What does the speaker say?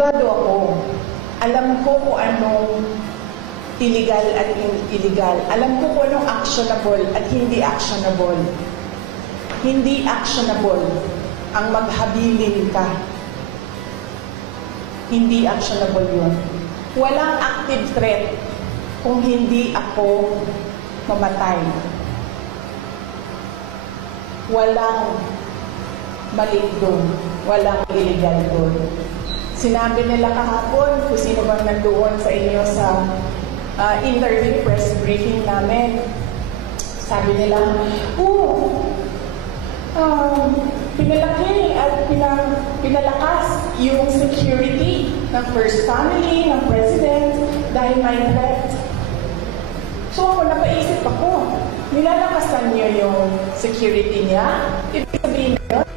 abogado ako. Alam ko kung anong illegal at illegal. Alam ko kung anong actionable at hindi actionable. Hindi actionable ang maghabilin ka. Hindi actionable yun. Walang active threat kung hindi ako mamatay. Walang mali doon. Walang illegal doon. Sinabi nila kahapon kung sino bang nandoon sa inyo sa interview press briefing namin. Sabi nila, pinalaki at pinalakas yung security ng First Family, ng President, dahil may threat. So ako, napaisip ako, nilalakasan niyo yung security niya? Ibig sabihin na yun,